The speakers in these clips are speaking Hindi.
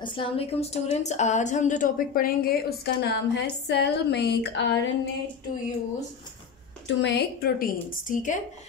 अस्सलाम वालेकुम स्टूडेंट्स। आज हम जो टॉपिक पढ़ेंगे उसका नाम है cell make RNA to use to make proteins. ठीक है।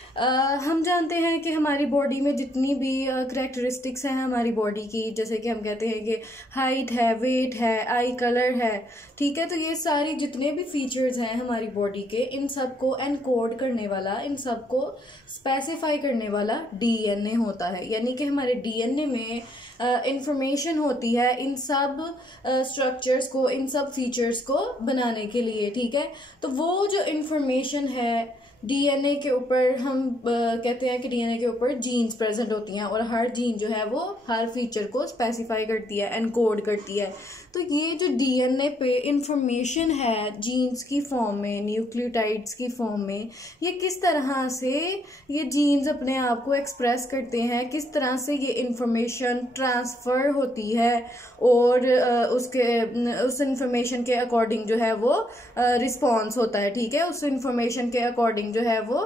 हम जानते हैं कि हमारी बॉडी में जितनी भी करेक्टरिस्टिक्स हैं हमारी बॉडी की, जैसे कि हम कहते हैं कि हाइट है, वेट है, आई कलर है, ठीक है। तो ये सारी जितने भी फीचर्स हैं हमारी बॉडी के, इन सब को एनकोड करने वाला, इन सब को स्पेसिफाई करने वाला डीएनए होता है। यानी कि हमारे डीएनए में इंफॉर्मेशन होती है इन सब स्ट्रक्चर्स को, इन सब फीचर्स को बनाने के लिए। ठीक है। तो वो जो इंफॉर्मेशन है डीएनए के ऊपर, हम कहते हैं कि डीएनए के ऊपर जीन्स प्रेजेंट होती हैं और हर जीन जो है वो हर फीचर को स्पेसिफाई करती है, एनकोड करती है। तो ये जो डीएनए पे इंफॉर्मेशन है जीन्स की फॉर्म में, न्यूक्लियोटाइड्स की फॉर्म में, ये किस तरह से ये जीन्स अपने आप को एक्सप्रेस करते हैं, किस तरह से ये इंफॉर्मेशन ट्रांसफर होती है और उस इंफॉर्मेशन के अकॉर्डिंग जो है वो रिस्पॉन्स होता है। ठीक है। उस इंफॉर्मेशन के अकॉर्डिंग जो है वो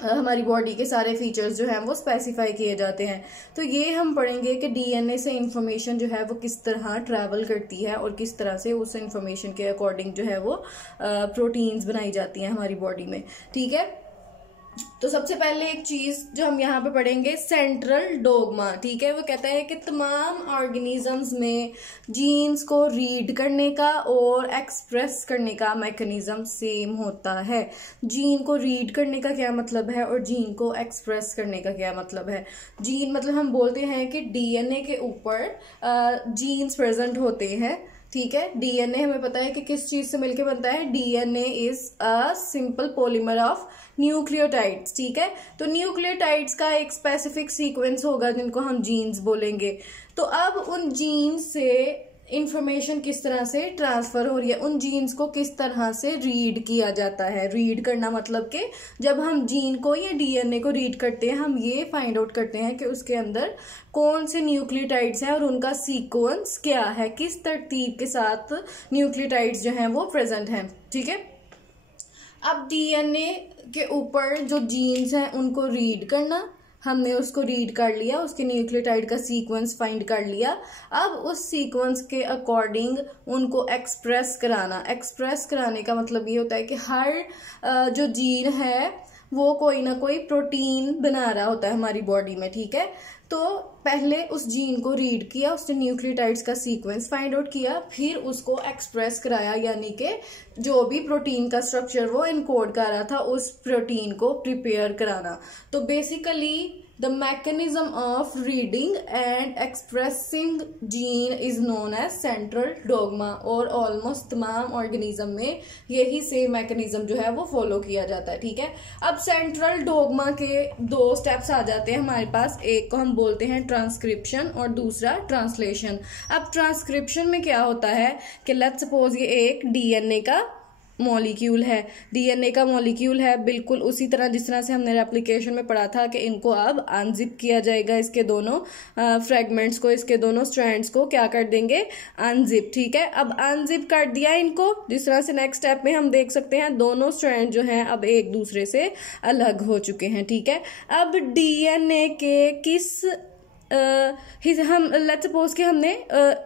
हमारी बॉडी के सारे फीचर्स जो हैं वो स्पेसिफाई किए जाते हैं। तो ये हम पढ़ेंगे कि डीएनए से इंफॉर्मेशन जो है वो किस तरह ट्रैवल करती है और किस तरह से उस इंफॉर्मेशन के अकॉर्डिंग जो है वो प्रोटीन्स बनाई जाती हैं हमारी बॉडी में। ठीक है। तो सबसे पहले एक चीज जो हम यहाँ पे पढ़ेंगे, सेंट्रल डोगमा। ठीक है। वो कहता है कि तमाम ऑर्गेनिजम्स में जीन्स को रीड करने का और एक्सप्रेस करने का मैकेनिज्म सेम होता है। जीन को रीड करने का क्या मतलब है और जीन को एक्सप्रेस करने का क्या मतलब है। जीन मतलब हम बोलते हैं कि डीएनए के ऊपर जीन्स प्रेजेंट होते हैं। ठीक है। डीएनए हमें पता है कि किस चीज से मिलकर बनता है। DNA is a simple polymer of nucleotides. ठीक है। तो न्यूक्लियोटाइड्स का एक स्पेसिफिक सीक्वेंस होगा जिनको हम जीन्स बोलेंगे। तो अब उन जीन्स से इंफॉर्मेशन किस तरह से ट्रांसफर हो रही है, उन जीन्स को किस तरह से रीड किया जाता है। रीड करना मतलब कि जब हम जीन को या डीएनए को रीड करते हैं, हम ये फाइंड आउट करते हैं कि उसके अंदर कौन से न्यूक्लियोटाइड्स हैं और उनका सीक्वेंस क्या है, किस तरतीब के साथ न्यूक्लियोटाइड्स जो हैं वो प्रेजेंट हैं। ठीक है। अब डीएनए के ऊपर जो जीन्स हैं उनको रीड करना, हमने उसको रीड कर लिया, उसके न्यूक्लियोटाइड का सीक्वेंस फाइंड कर लिया। अब उस सीक्वेंस के अकॉर्डिंग उनको एक्सप्रेस कराना। एक्सप्रेस कराने का मतलब ये होता है कि हर जो जीन है वो कोई ना कोई प्रोटीन बना रहा होता है हमारी बॉडी में। ठीक है। तो पहले उस जीन को रीड किया, उसने न्यूक्लियोटाइड्स का सीक्वेंस फाइंड आउट किया, फिर उसको एक्सप्रेस कराया, यानी कि जो भी प्रोटीन का स्ट्रक्चर वो इनकोड कर रहा था उस प्रोटीन को प्रिपेयर कराना। तो basically the mechanism of reading and expressing gene is known as central dogma. और ऑलमोस्ट तमाम ऑर्गेनिज्म में यही सेम मैकेनिज्म जो है वो फॉलो किया जाता है। ठीक है। अब सेंट्रल डोगमा के दो स्टेप्स आ जाते हैं हमारे पास। एक को हम बोलते हैं ट्रांसक्रिप्शन और दूसरा ट्रांसलेशन। अब ट्रांसक्रिप्शन में क्या होता है कि लेट्स सपोज ये एक डीएनए का मॉलिक्यूल है। डीएनए का मॉलिक्यूल है बिल्कुल उसी तरह जिस तरह से हमने रेप्लिकेशन में पढ़ा था कि इनको अब अनजिप किया जाएगा, इसके दोनों फ्रेगमेंट्स को, इसके दोनों स्ट्रैंड्स को क्या कर देंगे, अनजिप। ठीक है। अब अनजिप कर दिया इनको, जिस तरह से नेक्स्ट स्टेप में हम देख सकते हैं दोनों स्ट्रैंड जो हैं अब एक दूसरे से अलग हो चुके हैं। ठीक है। अब डीएनए के किस हम लेट्स सपोज कि हमने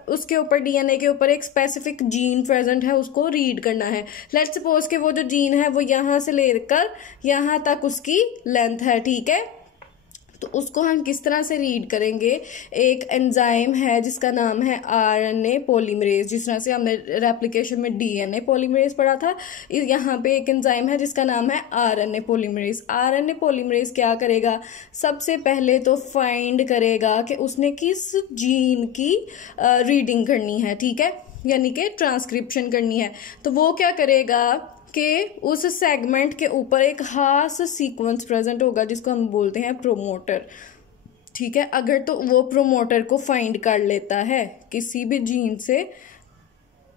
उसके ऊपर डीएनए के ऊपर एक स्पेसिफिक जीन प्रेजेंट है, उसको रीड करना है। लेट्स सपोज कि वो जो जीन है वो यहाँ से लेकर यहाँ तक उसकी लेंथ है। ठीक है। तो उसको हम किस तरह से रीड करेंगे। एक एंजाइम है जिसका नाम है आरएनए पॉलीमरेज। जिस तरह से हमने रेप्लिकेशन में डीएनए पॉलीमरेज पढ़ा था, यहाँ पे एक एंजाइम है जिसका नाम है आरएनए पॉलीमरेज। आरएनए पॉलीमरेज क्या करेगा, सबसे पहले तो फाइंड करेगा कि उसने किस जीन की रीडिंग करनी है। ठीक है। यानी कि ट्रांसक्रिप्शन करनी है। तो वो क्या करेगा कि उस सेगमेंट के ऊपर एक खास सीक्वेंस प्रेजेंट होगा जिसको हम बोलते हैं प्रोमोटर। ठीक है। अगर तो वो प्रोमोटर को फाइंड कर लेता है, किसी भी जीन से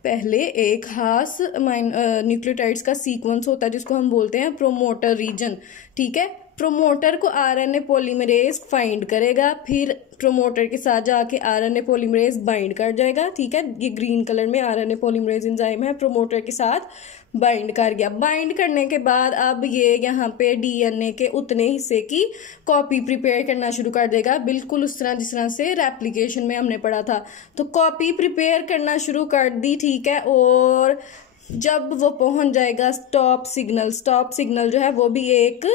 पहले एक खास न्यूक्लियोटाइड्स का सीक्वेंस होता है जिसको हम बोलते हैं प्रोमोटर रीजन। ठीक है। प्रोमोटर को आरएनए पॉलीमरेज फाइंड करेगा, फिर प्रोमोटर के साथ जाके आरएनए पॉलीमरेज बाइंड कर जाएगा, ठीक है। ये ग्रीन कलर में आरएनए पॉलीमरेज एंजाइम है, प्रोमोटर के साथ बाइंड कर गया। बाइंड करने के बाद अब ये यहाँ पे डीएनए के उतने हिस्से की कॉपी प्रिपेयर करना शुरू कर देगा, बिल्कुल उस तरह जिस तरह से रेप्लिकेशन में हमने पढ़ा था। तो कॉपी प्रिपेयर करना शुरू कर दी, ठीक है। और जब वो पहुंच जाएगा स्टॉप सिग्नल जो है वो भी एक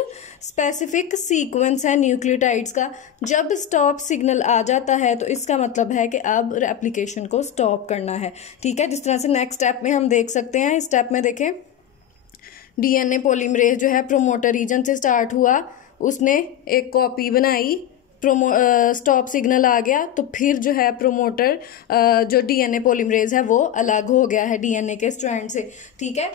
स्पेसिफिक सीक्वेंस है न्यूक्लियोटाइड्स का। जब स्टॉप सिग्नल आ जाता है तो इसका मतलब है कि अब रेप्लिकेशन को स्टॉप करना है, ठीक है। जिस तरह से नेक्स्ट स्टेप में हम देख सकते हैं, इस स्टेप में देखें डीएनए पॉलीमरेज जो है प्रोमोटर रीजन से स्टार्ट हुआ, उसने एक कॉपी बनाई, स्टॉप सिग्नल आ गया, तो फिर जो है प्रोमोटर जो डीएनए पॉलीमरेज है वो अलग हो गया है डीएनए के स्ट्रैंड से, ठीक है।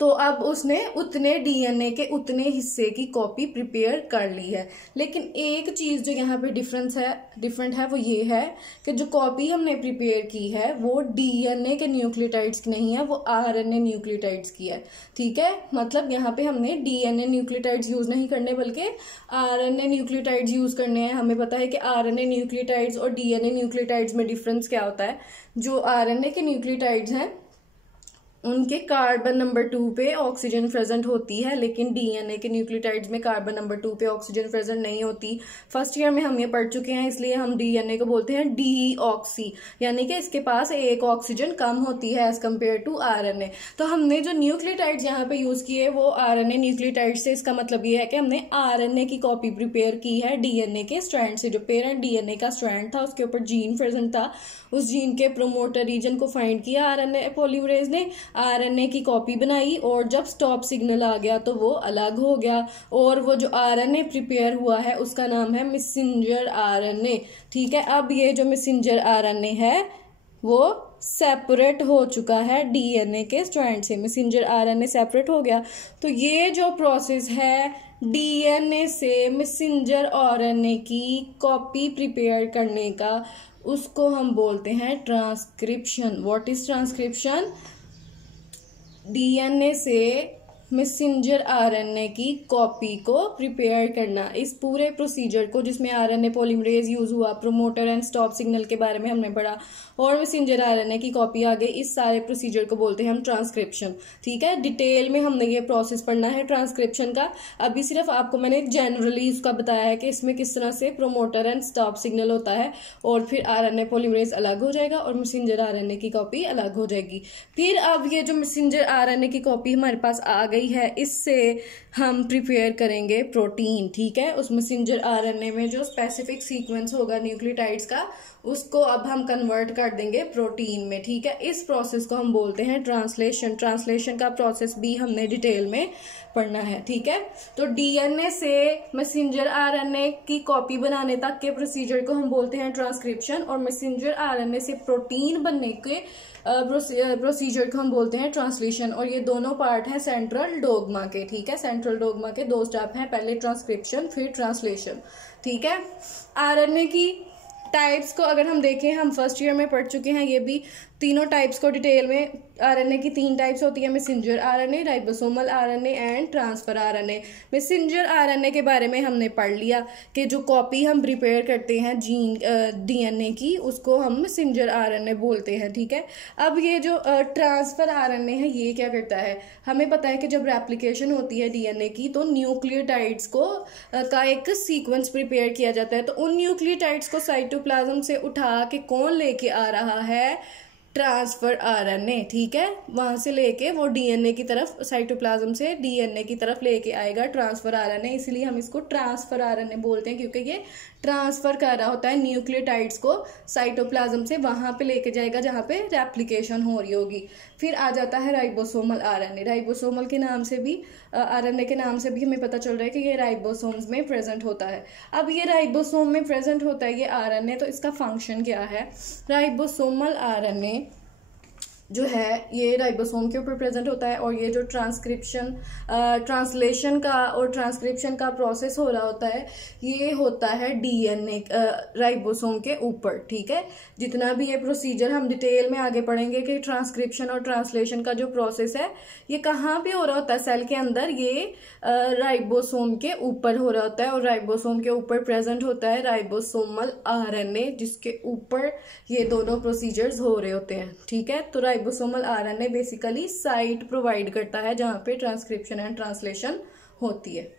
तो अब उसने उतने डीएनए के उतने हिस्से की कॉपी प्रिपेयर कर ली है। लेकिन एक चीज जो यहाँ पे डिफरेंट है वो ये है कि जो कॉपी हमने प्रिपेयर की है वो डीएनए के न्यूक्लियोटाइड्स की नहीं है, वो आरएनए न्यूक्लियोटाइड्स की है, ठीक है। मतलब यहाँ पे हमने डीएनए न्यूक्लियोटाइड्स यूज नहीं करने बल्कि आरएनए न्यूक्लियोटाइड्स यूज करने हैं। हमें पता है कि आरएनए न्यूक्लियोटाइड्स और डीएनए न्यूक्लियोटाइड्स में डिफरेंस क्या होता है। जो आरएनए के न्यूक्लियोटाइड्स हैं उनके कार्बन नंबर 2 पे ऑक्सीजन प्रेजेंट होती है, लेकिन डीएनए के न्यूक्लियोटाइड्स में कार्बन नंबर 2 पे ऑक्सीजन प्रेजेंट नहीं होती। फर्स्ट ईयर में हम ये पढ़ चुके हैं, इसलिए हम डीएनए को बोलते हैं डीऑक्सी, यानी कि इसके पास एक ऑक्सीजन कम होती है एज कम्पेयर टू आरएनए। तो हमने जो न्यूक्लियोटाइड्स यहाँ पे यूज किए वो आरएनए न्यूक्लियोटाइड से, इसका मतलब ये है कि हमने आरएनए की कॉपी प्रिपेयर की है डीएनए के स्ट्रैंड से। जो पेरेंट डीएनए का स्ट्रैंड था उसके ऊपर जीन प्रेजेंट था, उस जीन के प्रोमोटर रीजन को फाइंड किया आरएनए पॉलीमरेज ने, आरएनए की कॉपी बनाई, और जब स्टॉप सिग्नल आ गया तो वो अलग हो गया। और वो जो आरएनए प्रिपेयर हुआ है उसका नाम है मैसेंजर आरएनए, ठीक है। अब ये जो मैसेंजर आरएनए है वो सेपरेट हो चुका है डीएनए के स्ट्रैंड से, मैसेंजर आरएनए सेपरेट हो गया। तो ये जो प्रोसेस है डीएनए से मैसेंजर आरएनए की कॉपी प्रिपेयर करने का, उसको हम बोलते हैं transcription. What is transcription? DNA से मैसेंजर आरएनए की कॉपी को प्रिपेयर करना। इस पूरे प्रोसीजर को, जिसमें आरएनए पॉलीमरेज यूज हुआ, प्रोमोटर एंड स्टॉप सिग्नल के बारे में हमने पढ़ा, और मैसेंजर आरएनए की कॉपी आ गई, इस सारे प्रोसीजर को बोलते हैं हम ट्रांसक्रिप्शन, ठीक है। डिटेल में हमने ये प्रोसेस पढ़ना है ट्रांसक्रिप्शन का। अभी सिर्फ आपको मैंने जनरली उसका बताया है कि इसमें किस तरह से प्रोमोटर एंड स्टॉप सिग्नल होता है, और फिर आरएनए पॉलीमरेज अलग हो जाएगा और मैसेंजर आरएनए की कॉपी अलग हो जाएगी। फिर अब ये जो मैसेंजर आरएनए की कॉपी हमारे पास आ गई है, इससे हम प्रिपेयर करेंगे प्रोटीन, ठीक है। उस मैसेंजर आरएनए में जो स्पेसिफिक सीक्वेंस होगा न्यूक्लियोटाइड्स का, उसको अब हम कन्वर्ट कर देंगे प्रोटीन में, ठीक है। इस प्रोसेस को हम बोलते हैं ट्रांसलेशन। ट्रांसलेशन का प्रोसेस भी हमने डिटेल में पढ़ना है, ठीक है। तो डीएनए से मैसेंजर आरएनए की कॉपी बनाने तक के प्रोसीजर को हम बोलते हैं ट्रांसक्रिप्शन, और मैसेंजर आरएनए से प्रोटीन बनने के प्रोसीजर को हम बोलते हैं ट्रांसलेशन। और ये दोनों पार्ट है सेंट्रल डोग्मा के, ठीक है। सेंट्रल डोग्मा के 2 स्टेप हैं, पहले ट्रांसक्रिप्शन फिर ट्रांसलेशन, ठीक है। आरएनए की टाइप्स को अगर हम देखें, हम फर्स्ट ईयर में पढ़ चुके हैं ये भी तीनों टाइप्स को डिटेल में। आरएनए की 3 टाइप्स होती है, messenger RNA, ribosomal RNA and transfer RNA. Messenger RNA के बारे में हमने पढ़ लिया कि जो कॉपी हम प्रिपेयर करते हैं डीएनए की, उसको हम मैसेंजर आरएनए बोलते हैं, ठीक है। अब ये जो ट्रांसफर आरएनए है, ये क्या करता है? हमें पता है कि जब रेप्लिकेशन होती है डीएनए की तो न्यूक्लियोटाइड्स को का एक सीक्वेंस प्रिपेयर किया जाता है। तो उन न्यूक्लियोटाइड्स को साइटोप्लाज्म से उठा के कौन लेके आ रहा है? ट्रांसफर आरएनए, ठीक है। वहां से लेके वो डीएनए की तरफ, साइटोप्लाज्म से डीएनए की तरफ लेके आएगा ट्रांसफर आरएनए, इसलिए हम इसको ट्रांसफर आरएनए बोलते हैं, क्योंकि ये ट्रांसफर कर रहा होता है न्यूक्लियोटाइड्स को साइटोप्लाज्म से, वहां पे लेके जाएगा जहां पे रेप्लिकेशन हो रही होगी। फिर आ जाता है राइबोसोमल आरएनए। राइबोसोमल के नाम से भी, आरएनए के नाम से भी हमें पता चल रहा है कि ये राइबोसोम्स में प्रेजेंट होता है। अब ये राइबोसोम में प्रेजेंट होता है ये आरएनए, तो इसका फंक्शन क्या है? राइबोसोमल आरएनए जो है ये राइबोसोम के ऊपर प्रेजेंट होता है, और ये जो ट्रांसलेशन का और ट्रांसक्रिप्शन का प्रोसेस हो रहा होता है ये होता है डीएनए राइबोसोम के ऊपर, ठीक है। जितना भी ये प्रोसीजर हम डिटेल में आगे पढ़ेंगे कि ट्रांसक्रिप्शन और ट्रांसलेशन का जो प्रोसेस है ये कहाँ पे हो रहा होता है सेल के अंदर, ये राइबोसोम के ऊपर हो रहा होता है, और राइबोसोम के ऊपर प्रेजेंट होता है राइबोसोमल आरएनए जिसके ऊपर ये दोनों प्रोसीजर्स हो रहे होते हैं, ठीक है। तो ribosomal RNA basically site provide करता है जहां पे ट्रांसक्रिप्शन एंड ट्रांसलेशन होती है।